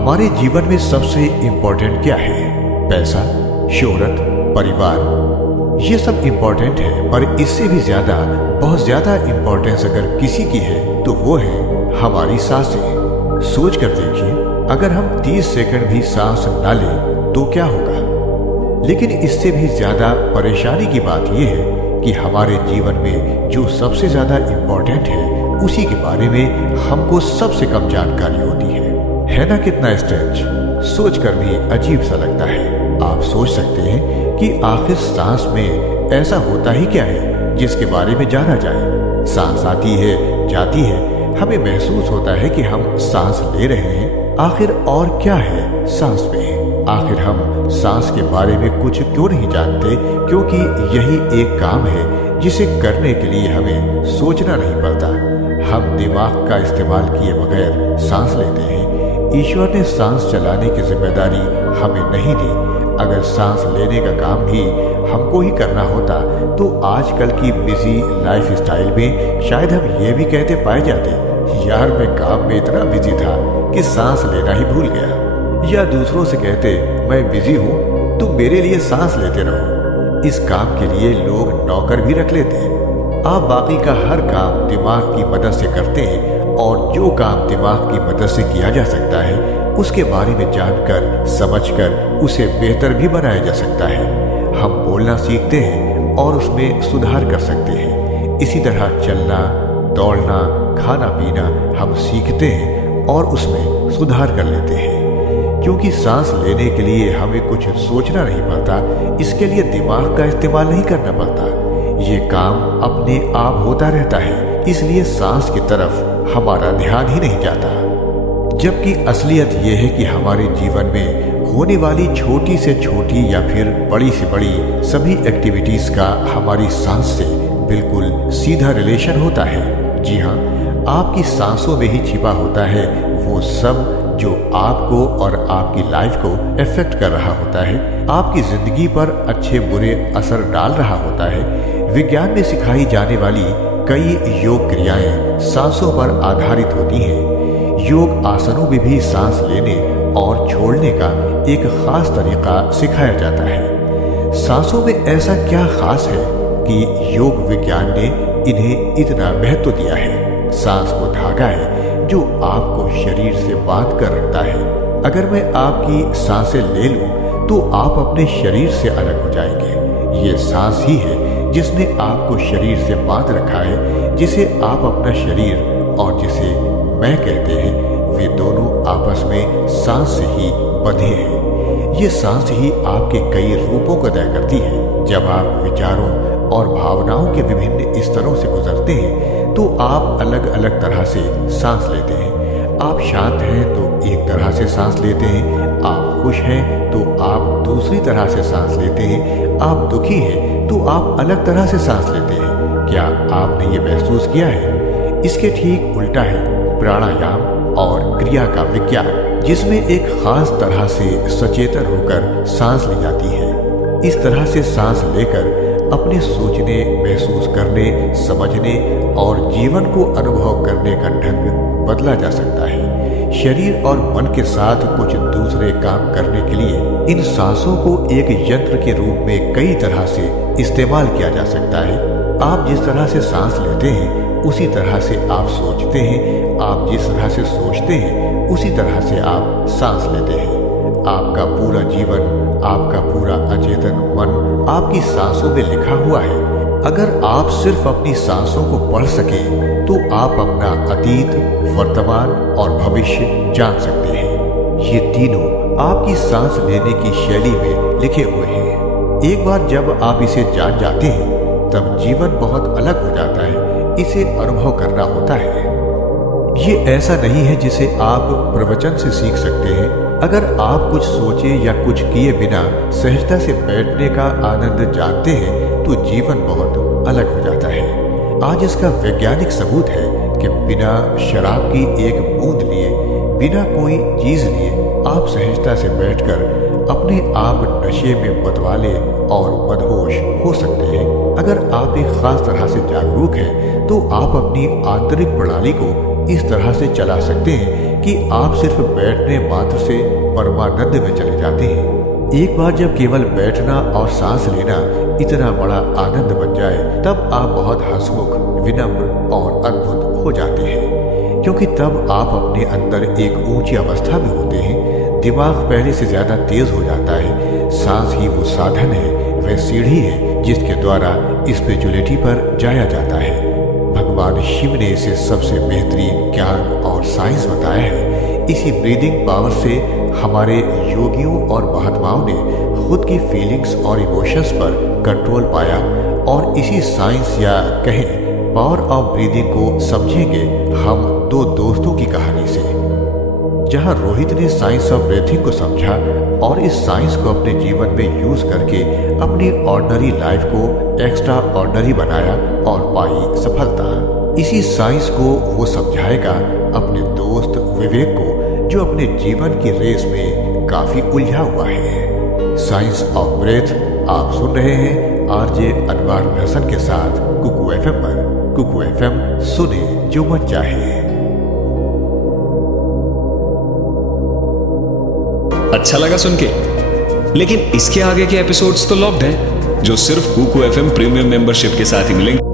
हमारे जीवन में सबसे इम्पोर्टेंट क्या है? पैसा, शोहरत, परिवार, ये सब इम्पोर्टेंट है, पर इससे भी ज्यादा, बहुत ज्यादा इम्पोर्टेंस अगर किसी की है तो वो है हमारी सांसें। सोच कर देखिए, अगर हम 30 सेकंड भी सांस ना लें तो क्या होगा? लेकिन इससे भी ज्यादा परेशानी की बात यह है कि हमारे जीवन में जो सबसे ज्यादा इम्पोर्टेंट है उसी के बारे में हमको सबसे कम जानकारी होती है ना? कितना स्ट्रेंज, सोच कर भी अजीब सा लगता है। आप सोच सकते हैं कि आखिर सांस में ऐसा होता ही क्या है जिसके बारे में जाना जाए? सांस आती है, जाती है, हमें महसूस होता है कि हम सांस ले रहे हैं। आखिर और क्या है सांस में? आखिर हम सांस के बारे में कुछ क्यों नहीं जानते? क्योंकि यही एक काम है जिसे करने के लिए हमें सोचना नहीं पड़ता। हम दिमाग का इस्तेमाल किए बगैर सांस लेते हैं। ईश्वर ने सांस चलाने की जिम्मेदारी हमें नहीं दी। अगर सांस लेने का काम भी हमको ही करना होता तो आजकल की बिजी लाइफ स्टाइल में शायद हम ये भी कहते पाए जाते, यार मैं काम में इतना बिजी था कि सांस लेना ही भूल गया। या दूसरों से कहते, मैं बिजी हूँ, तुम मेरे लिए सांस लेते रहो। इस काम के लिए लोग नौकर भी रख लेते हैं। आप बाकी का हर काम दिमाग की मदद से करते हैं और जो काम दिमाग की मदद से किया जा सकता है उसके बारे में जानकर, समझकर उसे बेहतर भी बनाया जा सकता है। हम बोलना सीखते हैं और उसमें सुधार कर सकते हैं। इसी तरह चलना, दौड़ना, खाना पीना हम सीखते हैं और उसमें सुधार कर लेते हैं। क्योंकि सांस लेने के लिए हमें कुछ सोचना नहीं पड़ता, इसके लिए दिमाग का इस्तेमाल नहीं करना पड़ता। ये काम अपने आप होता रहता है, इसलिए सांस की तरफ हमारा ध्यान ही नहीं जाता। जबकि असलियत यह है कि हमारे जीवन में होने वाली छोटी से छोटी या फिर बड़ी से बड़ी सभी एक्टिविटीज का हमारी सांस से बिल्कुल सीधा रिलेशन होता है। जी हाँ, आपकी सांसों में ही छिपा होता है वो सब जो आपको और आपकी लाइफ को इफेक्ट कर रहा होता है, आपकी जिंदगी पर अच्छे बुरे असर डाल रहा होता है। विज्ञान में सिखाई जाने वाली कई योग क्रियाएं सांसों पर आधारित होती हैं। योग आसनों में भी सांस लेने और छोड़ने का एक खास तरीका सिखाया जाता है। सांसों में ऐसा क्या खास है कि योग विज्ञान ने इन्हें इतना महत्व दिया है? सांस वो धागा है जो आपको शरीर से बांध कर रखता है। अगर मैं आपकी सांसें ले लूं तो आप अपने शरीर से अलग हो जाएंगे। ये सांस ही है जिसने आपको शरीर से बांध रखा है, जिसे आप अपना शरीर और जिसे मैं कहते हैं, वे दोनों आपस में सांस से ही बंधे हैं। ये सांस ही आपके कई रूपों को तय करती है। जब आप विचारों और भावनाओं के विभिन्न स्तरों से गुजरते हैं तो आप अलग अलग तरह से सांस लेते हैं। आप शांत हैं तो एक तरह से सांस लेते हैं, आप खुश हैं तो आप दूसरी तरह से सांस लेते हैं, आप दुखी हैं तो आप अलग तरह से सांस लेते हैं। क्या आपने ये महसूस किया है? इसके ठीक उल्टा है प्राणायाम और क्रिया का विज्ञान, जिसमें एक खास तरह से सचेतन होकर सांस ली जाती है। इस तरह से सांस लेकर अपने सोचने, महसूस करने, समझने और जीवन को अनुभव करने का ढंग बदला जा सकता है। शरीर और मन के साथ कुछ दूसरे काम करने के लिए इन सांसों को एक यंत्र के रूप में कई तरह से इस्तेमाल किया जा सकता है। आप जिस तरह से सांस लेते हैं उसी तरह से आप सोचते हैं, आप जिस तरह से सोचते हैं उसी तरह से आप सांस लेते हैं। आपका पूरा जीवन, आपका पूरा अचेतन मन आपकी सांसों में लिखा हुआ है। अगर आप सिर्फ अपनी सांसों को पढ़ सकें तो आप अपना अतीत, वर्तमान और भविष्य जान सकते हैं। ये तीनों आपकी सांस लेने की शैली में लिखे हुए हैं। एक बार जब आप इसे जान जाते हैं तब जीवन बहुत अलग हो जाता है। इसे अनुभव करना होता है। ये ऐसा नहीं है जिसे आप प्रवचन से सीख सकते हैं। अगर आप कुछ सोचे या कुछ किए बिना सहजता से बैठने का आनंद जानते हैं तो जीवन बहुत अलग हो जाता है। आज इसका वैज्ञानिक सबूत है कि बिना शराब की एक बूंद लिए, बिना कोई चीज लिए आप सहजता से बैठकर अपने आप नशे में मतवाले और मदहोश हो सकते हैं। अगर आप एक खास तरह से जागरूक हैं तो आप अपनी आंतरिक प्रणाली को इस तरह से चला सकते हैं कि आप सिर्फ बैठने मात्र से परमानंद में चले जाते हैं। एक बार जब केवल बैठना और सांस लेना इतना बड़ा आनंद बन जाए, तब आप बहुत हंसमुख, विनम्र और अद्भुत हो जाते हैं, क्योंकि तब आप अपने अंदर एक ऊंची अवस्था में होते हैं। दिमाग पहले से ज्यादा तेज हो जाता है। सांस ही वो साधन है, वह सीढ़ी है जिसके द्वारा स्पिरिचुअलिटी पर जाया जाता है। भगवान शिव ने इसे सबसे बेहतरीन ज्ञान और साइंस बताया है। इसी ब्रीदिंग पावर से हमारे योगियों और महात्माओं ने खुद की फीलिंग्स और इमोशंस पर कंट्रोल पाया, और इसी साइंस या कहें पावर ऑफ ब्रीदिंग को समझेंगे हम दो दोस्तों की कहानी से, जहां रोहित ने साइंस ऑफ ब्रीथिंग को समझा और इस साइंस को अपने जीवन में यूज करके अपनी ऑर्डिनरी लाइफ को एक्स्ट्रा ऑर्डिनरी बनाया और पाई सफलता। इसी साइंस को वो समझाएगा अपने दोस्त विवेक को, जो अपने जीवन की रेस में काफी उलझा हुआ है। साइंस ऑफ ब्रेथ आप सुन रहे हैं आरजे अनवर हसन के साथ कुकू एफएम पर। कुकू एफएम, सुने जो मन चाहे। अच्छा लगा सुन के, लेकिन इसके आगे के एपिसोड्स तो लॉक्ड हैं, जो सिर्फ कुकू एफएम प्रीमियम मेंबरशिप के साथ ही मिलेंगे।